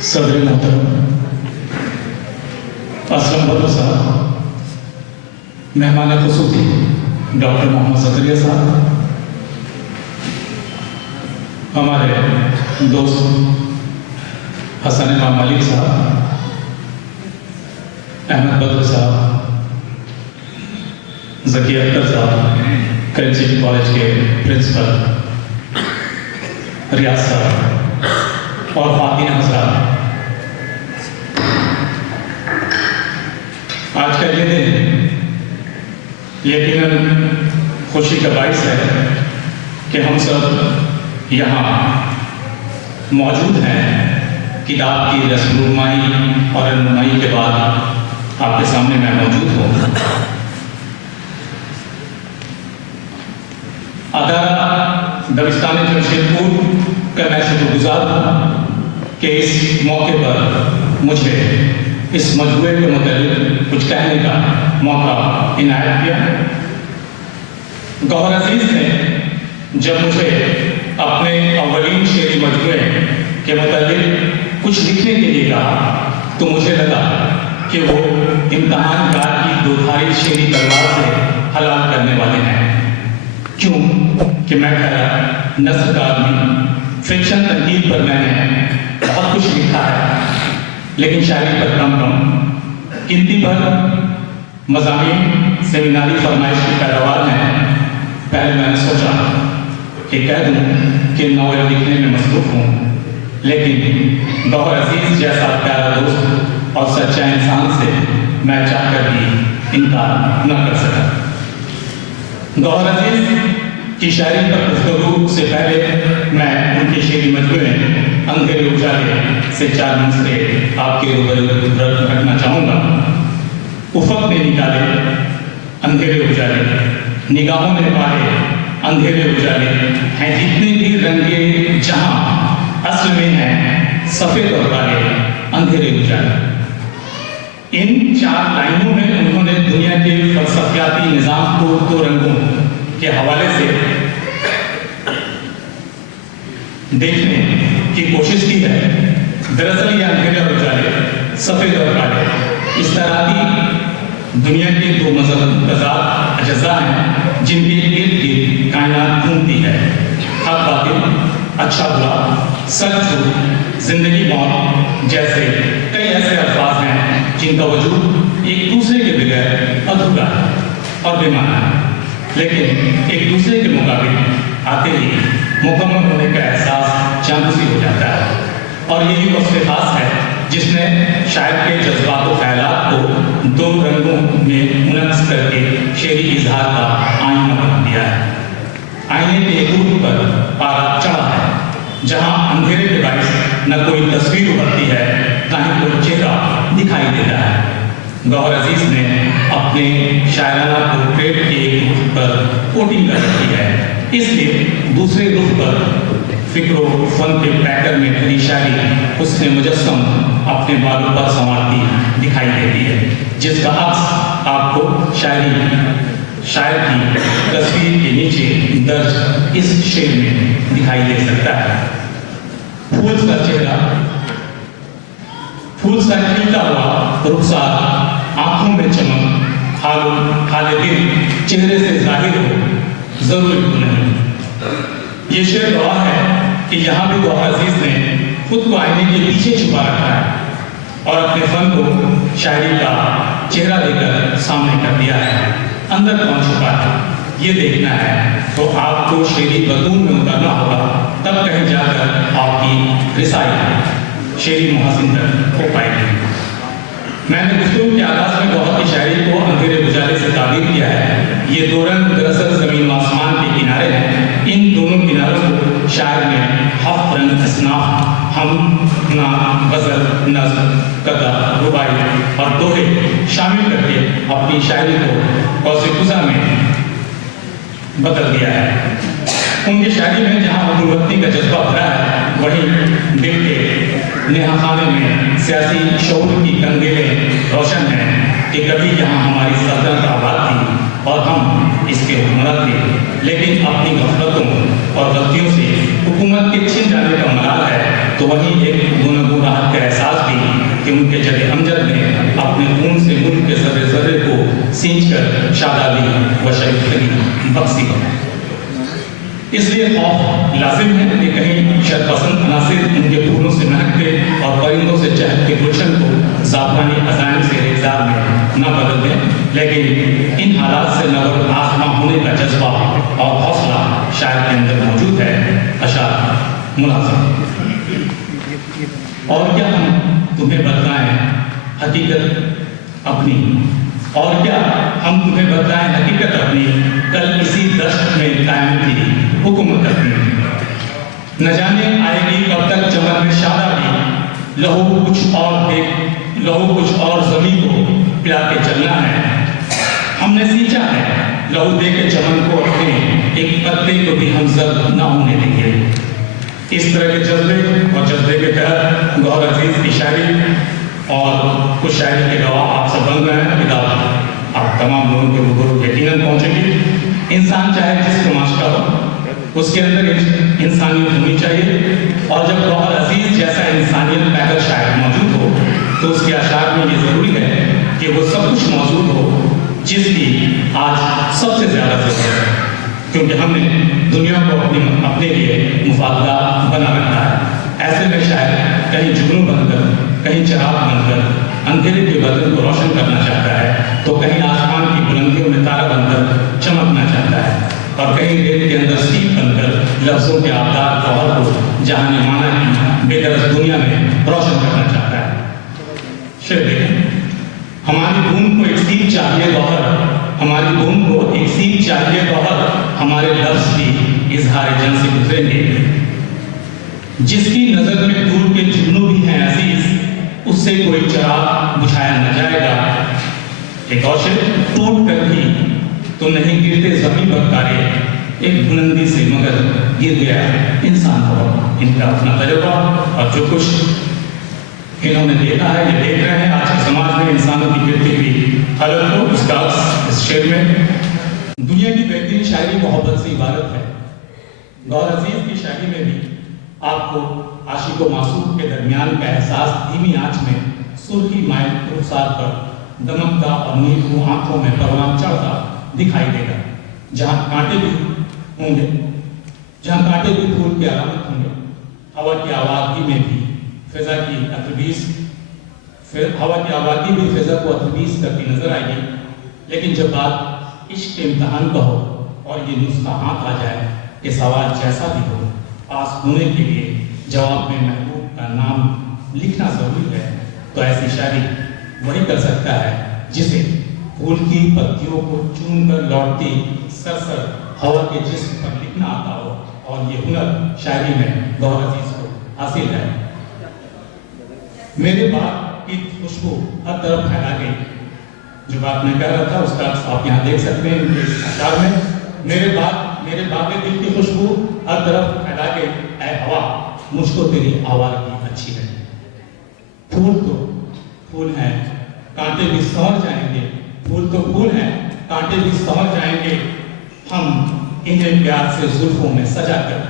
صدر محترم اسلم بدر صاحب، مہمان خصوصی ڈاکٹر محمد زکریا صاحب، ہمارے دوست حسن امام مالک صاحب، احمد بدر صاحب، ذکی اختر صاحب، کرنسی کالج کے پرنسپل ریاض صاحب اور خواتین حضرات، آج کا یہ دن یقیناً خوشی کا باعث ہے کہ ہم سب یہاں موجود ہیں۔ کتاب کی رسمائی اور رہنمائی کے بعد آپ کے سامنے میں موجود ہوں۔ ادارہ دبستان جمشیدپور کا میں شکر گزار ہوں کہ اس موقع پر مجھے اس مجموعے کے متعلق کچھ کہنے کا موقع عنایت کیا۔ گوہر عزیز نے جب مجھے اپنے اولین شعری مجموعے کے متعلق کچھ لکھنے کے لیے کہا تو مجھے لگا کہ وہ امتحان کار کی دودھاری شعری تلوار سے ہلاک کرنے والے ہیں، کیوں کہ میں کہا نثر کا آدمی، فکشن تنقید پر میں نے بہت کچھ لکھا ہے لیکن شاعری پر کم گنتی پر مضامین سیمیناری فرمائش کی پیداوار ہیں۔ پہلے میں نے سوچا کہ کہہ دوں کہ ناول لکھنے میں مصروف ہوں، لیکن گوہر عزیز جیسا پیارا دوست اور سچا انسان سے میں چاہ کر بھی انکار نہ کر سکا۔ گوہر عزیز کی شاعری پر گفتگو سے پہلے میں ان کے شعری مجموعے اندھیرے اجالے سے 4 مصرعے آپ کے روبرو رکھنا چاہوں گا۔ افق نے نکالے اندھیرے اجالے، نگاہوں نے پالے اندھیرے اجالے، ہیں جتنے بھی رنگے جہاں اصل میں ہیں سفید اور کالے اندھیرے اجالے۔ ان 4 لائنوں میں انہوں نے دنیا کے فلسفیاتی نظام کو 2 رنگوں کے حوالے سے دیکھنے کی کوشش کی ہے۔ دراصل یہ اندھیرے اور اجالے، سفید اور کالے، اس طرح کی دنیا کے 2 متضاد اجزاء ہیں جن کے ارد گرد کائنات گھومتی ہے۔ حق باطل، اچھا برا، سچ جھوٹ، زندگی موت جیسے کئی ایسے الفاظ ہیں جن کا وجود ایک دوسرے کے بغیر ادھورا ہے اور بے معنی ہے، لیکن ایک دوسرے کے مقابل آتے ہی مکمل ہونے کا احساس چاندسی ہو جاتا ہے۔ اور یہی وصف خاص ہے جس نے شاعر کے جذبات و خیالات کو 2 رنگوں میں منعکس کر کے شعری اظہار کا آئینہ بنا دیا ہے۔ آئینے کے ایک روپ پر پارا چڑھا ہے جہاں اندھیرے کے باعث نہ کوئی تصویر ابھرتی ہے نہ ہی کوئی چہرہ دکھائی دیتا ہے۔ گوہر عزیز نے اپنے شاعرانہ پورٹریٹ کے ایک رخ پر کوٹنگ کر رکھی ہے، اس لیے دوسرے رخ پر فکر و فن کے پیکر میں بھری شاعری حسن مجسم اپنے بالوں پر سنوارتی دکھائی دیتی ہے، جس کا عکس آپ کو شاعر کی تصویر کے نیچے درج اس شعر میں دکھائی دے سکتا ہے۔ پھول کا چہرہ، پھول سا کھلتا ہوا رخسار، آنکھوں میں چمک، حال دل چہرے سے ظاہر ہو، ضرور نہیں۔ یہ شعر گواہ ہے کہ یہاں بھی گوہر عزیز نے خود کو آئینے کے پیچھے چھپا رکھا ہے اور اپنے فن کو شاعری کا چہرہ دے کر سامنے کر دیا ہے۔ اندر کون چھپا ہے یہ دیکھنا ہے تو آپ کو شعری بطون میں اترنا ہوگا، تب کہیں جا کر آپ کی رسائی شعری محاسن تک ہو پائے گی۔ میں نے گفتگو کے آغاز میں گوہر کی شاعری کو اندھیرے اجالے سے تعبیر کیا ہے۔ یہ 2 رنگ دراصل زمین و آسمان کے کنارے ہیں۔ ان دونوں کناروں کو شاعر نے 7 رنگ اصناف، ہم، نعت، غزل، نظم، قطع، رباعی اور دوہے شامل کر کے اپنی شاعری کو قوس قزح میں بدل دیا ہے۔ ان کی شاعری میں جہاں حکومتی کا جذبہ بھرا ہے، وہیں دل کے نہا خانے میں سیاسی شعور کی کندیلیں روشن ہیں کہ کبھی یہاں ہماری سلطنت آباد تھی اور ہم اس کے حکمران تھے، لیکن اپنی غفلتوں اور غلطیوں سے حکومت کے چھن جانے کا ملال ہے تو وہیں ایک گنگناہٹ کا سینچ کر شادابی و شریفتگی بخشی ہو۔ اس لیے خوف لازم ہے کہ کہیں شرپسند عناصر ان کے پھولوں سے مہکتے اور پرندوں سے چہکتے گلشن کو زعفرانی عزائم سے ریزار میں نہ بدل دیں، لیکن ان حالات سے نبرد آزما ہونے کا جذبہ اور حوصلہ شاعر کے اندر موجود ہے۔ اشعار ملازم: اور کیا ہم تمہیں بتلائیں حقیقت اپنی، اور کیا ہم تمہیں بتلائیں حقیقت اپنی، کل اسی دشت میں قائم تھی حکومت اپنی، نہ جانے آئے گی کب تک چمن میں شادابی، لہو کچھ اور زمین کو پلا کے چلنا ہے، ہم نے سینچا ہے لہو دے کے چمن کو اپنے، ایک پتے کو بھی ہم زرد نہ ہونے دیں گے۔ اس طرح کے جذبے کے تحت گوہر عزیز کی شاعری اور کچھ شاعری کے گواہ آپ سے بن رہے ہیں۔ کتاب آپ تمام لوگوں کے روبرو یقیناً پہنچے گی۔ انسان چاہے جس تماشا ہو، اس کے اندر انسانیت ہونی چاہیے، اور جب گوہر عزیز جیسا انسانیت پیدا شاعر موجود ہو تو اس کے اشعار میں یہ ضروری ہے کہ وہ سب کچھ موجود ہو جس کی آج سب سے زیادہ ضرورت ہے، کیونکہ ہم نے دنیا کو اپنے لیے مفادات بنا رکھا ہے۔ ایسے میں شاید کہیں جگنو بن کر، کہیں چراغ بن کر اندھیرے کے بدن کو روشن کرنا چاہتا ہے، تو کہیں آسمان کی بلندیوں میں تارا بن کر چمکنا چاہتا ہے، اور کہیں ریت کے اندر سیپ بن کر لفظوں کے آبدار گوہر کو جہان مانا کی بے درس دنیا میں روشن کرنا چاہتا ہے۔ شعر دیکھیں: ہماری بھون کو ایک سیپ چاہیے گوہر، ہماری بھون کو ایک سیپ چاہیے گوہر، ہمارے لفظ بھی اظہار جن سے گزریں گے، جس کی نظر میں دور کے جگنو بھی ہیں عزیز، اس سے کوئی چراغ بجھایا نہ جائے گا۔ ایک اور شعر: ٹوٹ کر بھی تو نہیں گرتے زمین پر تارے، ایک بلندی سے مگر گر گیا انسان ہوا۔ ان کا اپنا تجربہ اور جو کچھ انہوں نے دیکھا ہے، یہ دیکھ رہے ہیں آج کے سماج میں انسانوں کی گرتی ہوئی حالت کو۔ اس شعر میں دنیا کی بہترین شاعری محبت سے عبارت ہے۔ گوہر عزیز کی شاعری میں بھی آپ کو عاشق و معشوق کے درمیان کا احساس دھیمی آنچ میں سرخی مائل رخسار پر دمکتا اور نیلو آنکھوں میں پروان چڑھتا دکھائی دے گا، جہاں کانٹے بھی ہوں گے، جہاں کانٹے بھی پھول کی علامت ہوں گے۔ ہوا کی آوازی میں بھی فضا کی اتربیس، ہوا کی آوازی بھی فضا کو اتربیس کرتی نظر آئے گی، لیکن جب بات عشق کے امتحان کا ہو اور یہ نسخہ ہاتھ آ جائے کہ سوال جیسا بھی ہو، پاس ہونے کے لیے جواب میں محبوب کا نام لکھنا ضروری ہے، تو ایسی شاعری وہی کر سکتا ہے جسے پھول کی پتیوں کو چون کر لوٹتی سرسر ہوا کے جسم پر لکھنا آتا ہو، اور یہ ہنر شاعری میں گوہر عزیز کو حاصل ہے۔ میرے باغ کی خوشبو ہر طرف پھیلا گئی، جو بات میں کہہ رہا تھا اس کا آپ یہاں دیکھ سکتے ہیں اشعار میں۔ میرے باغ دل کی خوشبو ہر طرف پھیلا گئی، اے ہوا مجھ کو تیری آوارگی اچھی لگی۔ پھول تو پھول ہیں کانٹے بھی سنور جائیں گے، پھول تو پھول ہیں کانٹے بھی سنور جائیں گے، ہم انہیں پیار سے زلفوں میں سجا کر،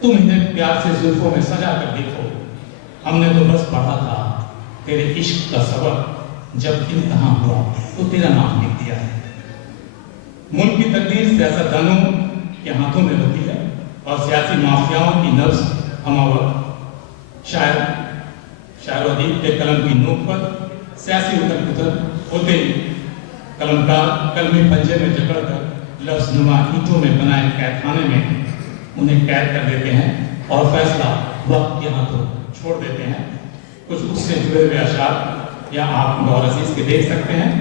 تم انہیں پیار سے زلفوں میں سجا کر دیکھو، ہم نے تو بس پڑھا تھا تیرے عشق کا سبق، جب امتحان ہوا تو تیرا نام لکھ دیا ہے۔ ملک کی تقدیر سیاستدانوں کے ہاتھوں میں ہوتی ہے، اور سیاسی مافیاؤں کی نبض ہماوت شاعر و ادیب کے قلم کی نوک پر سیاسی اتر پتر ہوتے ہی قلمکار قلمی پنجے میں جکڑ کر لفظ نما اینٹوں میں بنائے قید خانے میں انہیں قید کر دیتے ہیں، اور فیصلہ وقت کے ہاتھوں چھوڑ دیتے ہیں۔ کچھ اس سے جڑے ہوئے اشعار یا آپ گوہر عزیز کے دیکھ سکتے ہیں۔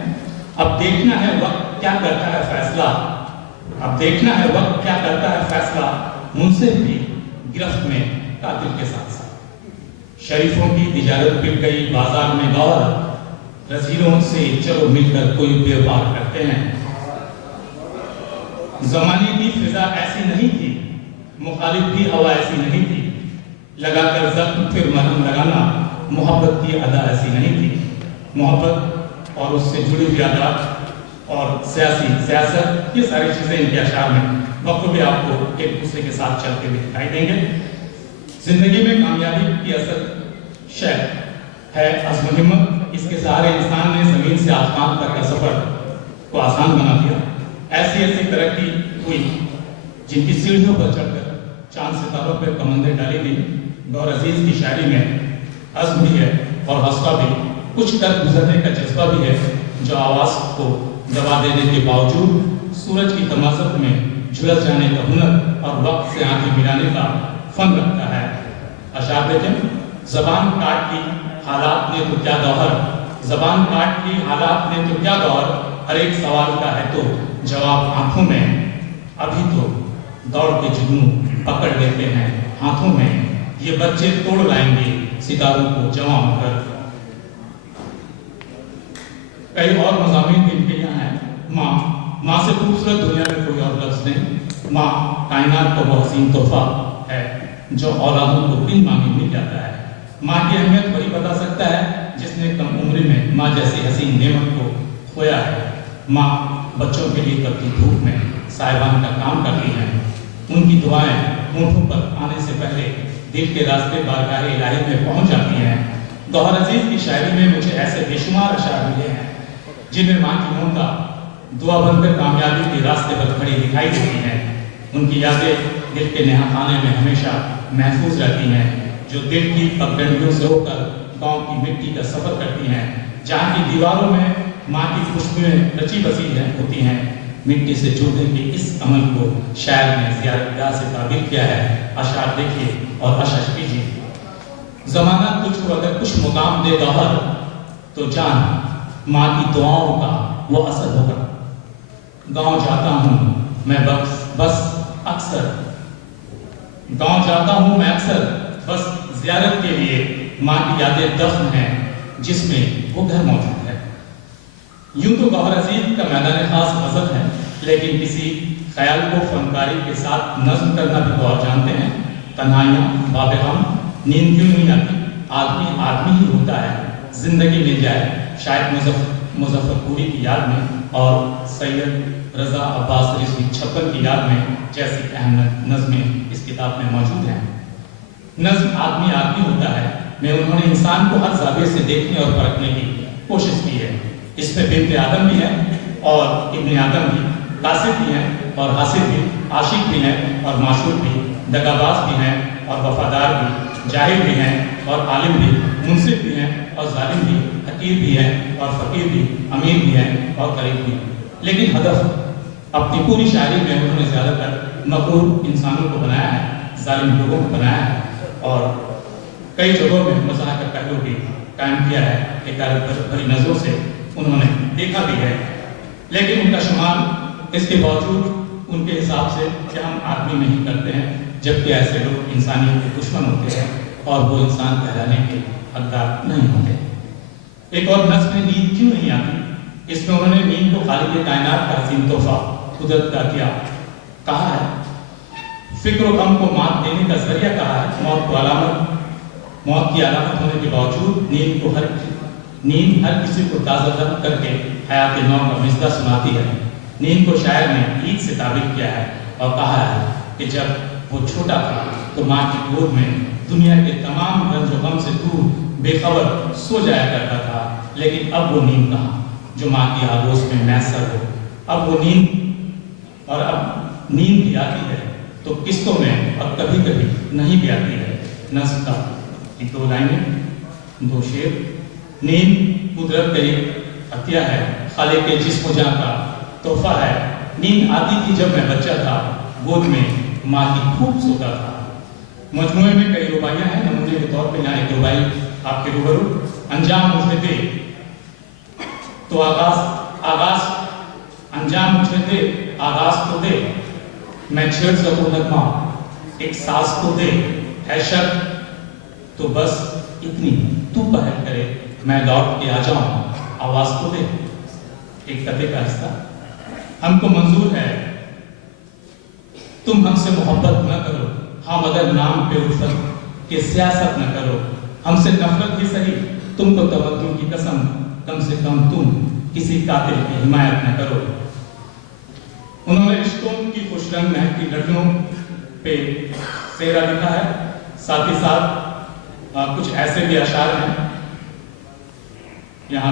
اب دیکھنا ہے وقت کیا کرتا ہے فیصلہ، اب دیکھنا ہے وقت کیا کرتا ہے فیصلہ، منصف بھی گرفت میں قاتل کے ساتھ ساتھ۔ شریفوں کی تجارت بک گئی بازار میں گوہر، رزیلوں سے چلو مل کر کوئی بیوپار کرتے ہیں۔ زمانے کی فضا ایسی نہیں تھی، مخالف کی ہوا ایسی نہیں تھی، لگا کر زخم پھر مرہم لگانا محبت کی ادا ایسی نہیں تھی۔ محبت اور اس سے جڑی ہوئی عادات اور سیاست، یہ ساری چیزیں ان کے اشعار میں بخوبی آپ کو ایک دوسرے کے ساتھ چلتے ہوئے دکھائی دیں گے۔ زندگی میں کامیابی کی اصل شرط ہے عزم و ہمت، اس کے سہارے انسان نے زمین سے آسمان تک کا سفر کو آسان بنا دیا. ایسی ایسی ترقی ہوئی جن کی سیڑھیوں پر چڑھ کر چاند ستاروں پہ کمندیں ڈالی گئی. گور عزیز کی شاعری میں عزم بھی ہے اور حوصلہ بھی, کچھ کر گزرنے کا جذبہ بھی ہے, جو آواز کو دبا دینے کے باوجود سورج کی تمازت میں جھلس جانے کا ہنر اور وقت سے آنکھیں ملانے کا فن رکھتا ہے. اشعار دیکھیں. زبان کاٹ کی حالات نے تو کیا گوہر, زبان کاٹ کی حالات نے تو کیا گوہر, ہر ایک سوال کا ہے تو جواب آنکھوں میں, ابھی تو دوڑ کے جگنو پکڑ لیتے ہیں ہاتھوں میں, یہ بچے توڑ لائیں گے ستاروں کو جمع ہو کر. کئی اور مضامین بھی ان کے یہاں ہیں. ماں سے خوبصورت دنیا میں کوئی اور لفظ نہیں. ماں کائنات کا وہ حسین تحفہ ہے جو اولادوں کو بن مانگے مل جاتا ہے. ماں کی اہمیت وہی بتا سکتا ہے جس نے کم عمری میں ماں جیسی حسین نعمت کو کھویا ہے. ماں بچوں کے لیے تپتی دھوپ میں سائبان کا کام کرتی ہیں. ان کی دعائیں ہونٹوں پر آنے سے پہلے دل کے راستے بارگاہ الہی میں پہنچ جاتی ہیں. گوہر عزیز کی شاعری میں مجھے ایسے بے شمار اشعار ملے ہیں جن میں ماں کی ممتا دعا بن کر کامیابی کے راستے پر کھڑی دکھائی دیتی ہیں. ان کی یادیں دل کے نہا خانے میں ہمیشہ محفوظ رہتی ہیں, جو دل کی پگڈنڈیوں سے ہو کر گاؤں کی مٹی کا سفر کرتی ہیں, جہاں کی دیواروں میں ماں کی خوشبوئیں رچی بسی ہوتی ہیں. مٹی سے جڑنے کے اس عمل کو شاعر نے زیارتگاہ سے تعبیر کیا ہے. اشعار دیکھیے اور اشعار کیجیے. زمانہ تجھ کو اگر کچھ مقام دے گوہر, تو جان ماں کی دعاؤں کا وہ اثر ہوگا. گاؤں جاتا ہوں میں بس اکثر, گاؤں جاتا ہوں میں اکثر بس زیارت کے لیے. ماں کی یادیں دفن ہیں جس میں وہ گھر موجود ہے. یوں تو گوہر عزیز کا میدان خاص غزل ہے, لیکن کسی خیال کو فنکاری کے ساتھ نظم کرنا بھی تو آپ جانتے ہیں. تنہائیاں باب غم, نیند کیوں نہیں آتی, آدمی آدمی ہی ہوتا ہے, زندگی مل جائے شاید مظفر پوری کی یاد میں اور سید رضا عباس رضوی چھپن کی یاد میں, جیسی اہم نظمیں اس کتاب میں موجود ہیں. نظم آدمی آدمی ہوتا ہے میں انہوں نے انسان کو ہر زاویے سے دیکھنے اور پرکھنے کی کوشش کی ہے. اس میں بنت آدم بھی ہے اور ابن آدم بھی, قاصد بھی ہیں اور حاسد بھی, عاشق بھی ہیں اور معشوق بھی, دغاباز بھی ہیں اور وفادار بھی, جاہل بھی ہیں اور عالم بھی, منصف بھی ہیں اور ظالم بھی, حقیر بھی ہیں اور فقیر بھی, امیر بھی ہیں اور غریب بھی. لیکن ہدف اپنی پوری شاعری میں انہوں نے زیادہ تر مغرور انسانوں کو بنایا ہے, ظالم لوگوں کو بنایا ہے, اور کئی جگہوں میں مزاح کا پہلو بھی قائم کیا ہے. حکایت بھری نظروں سے انہوں نے دیکھا بھی ہے. لیکن ان کا شمار اس کے باوجود ان کے حساب سے کہ ہم آدمی نہیں کرتے ہیں, جبکہ ایسے لوگ انسانیت کے دشمن ہوتے ہیں اور وہ انسان کہلانے کے حقدار نہیں ہوتے. ایک اور نظم میں نیند کیوں نہیں آتی. اس میں انہوں نے نیند کو خالق کائنات کا حسین تحفہ قدرت کا کیا کہا ہے. فکر و غم کو مات دینے کا ذریعہ کہا ہے. موت کی علامت ہونے کے باوجود نیند ہر کسی کو تازہ دم کر کے حیات نو کا مزدہ سناتی ہے. نیند کو شاعر نے عید سے تعبیر کیا ہے اور کہا ہے کہ جب وہ چھوٹا تھا تو ماں کی گود میں دنیا کے تمام رنج و غم سے دور بے خبر سو جایا کرتا تھا. لیکن اب وہ نیند کہاں جو ماں کی آگوش میں میسر ہو. اب وہ نیند, اور اب نیند بھی آتی ہے تو قسطوں میں اور کبھی کبھی نہیں بھی آتی ہے. نظم کا دو لائنیں, دو شعر. نیند قدرت کا ایک عطیہ ہے, خالق کے جسم و جاں کا تحفہ ہے. نیند آتی تھی جب میں بچہ تھا, گود میں ماں کی خوب سوتا تھا. مجموعے میں کئی رباعیاں ہیں. نمونے کے طور پہ یہاں ایک رباعی آپ کے روبرو. انجام مجھے دے تو آغاز انجام مجھے دے, آغاز تو دے, میں چھیڑ سکوں نغمہ ایک ساز تو دے, ہے شرط تو بس اتنی تو پہل کرے, میں لوٹ کے آ جاؤں آواز تو دے. ایک قطعے کا حصہ. ہم کو منظور ہے تم ہم سے محبت نہ کرو, ہاں مگر نام پہ الفت کہ سیاست نہ کرو. ہم سے نفرت ہی صحیح تم کو تمدن کی قسم, کم سے کم تم کسی قاتل کی حمایت نہ کرو. انہوں نے رشتوں کی خوش رنگ مہکتی لڑکیوں پہ سیرا لکھا ہے. ساتھ ہی ساتھ کچھ ایسے بھی اشعار ہیں. یہاں